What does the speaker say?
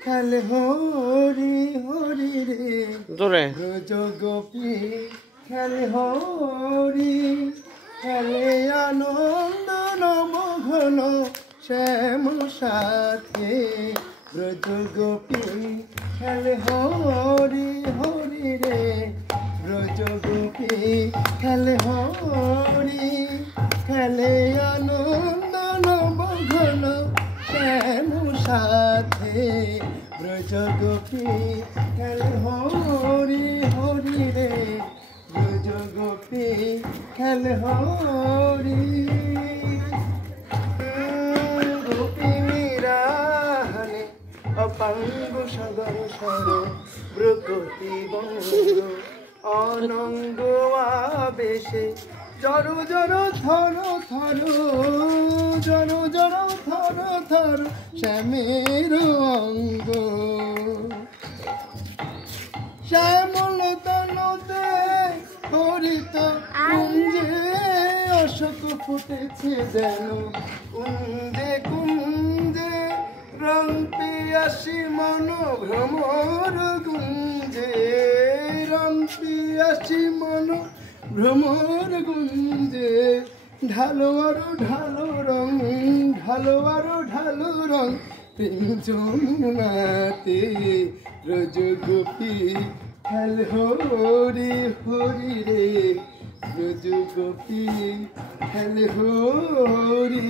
খেলে হরি হরি রে জোরে ব্রজ গোপী খেলে হরি খেলে আনন্দ নব ঘন শ্যাম সাথে ব্রজ গোপী খেলে হরি হরি রে ব্রজ গোপী খেলে হরি খেলে আনন্দ নব ঘন শ্যাম সাথে ব্রজ গোপী খেলে হরি হরি রে ব্রজ গোপী খেলে হরি গোপী মীরাহনে অপাঙ্গ সদর সর ব্রকতি বঙ্গ অনঙ্গ আবেশে জর জর থর থর জর জর থর থর শ্যামের অঙ্গ শ্যামল তনতে হরিত কুঞ্জে অশোক ফুটেছে যেন কুঞ্জে কুঞ্জে রং পিয়াসী মন ভ্রমর গুঞ্জে রং পিয়াসী মন ভ্রমর গুঞ্জে ঢালো আরো ঢালো রং ঢালো আরো ঢালো রং যমুনাতে ব্রজ গোপী খেল হরি হরি রে ব্রজ গোপী খেল হরি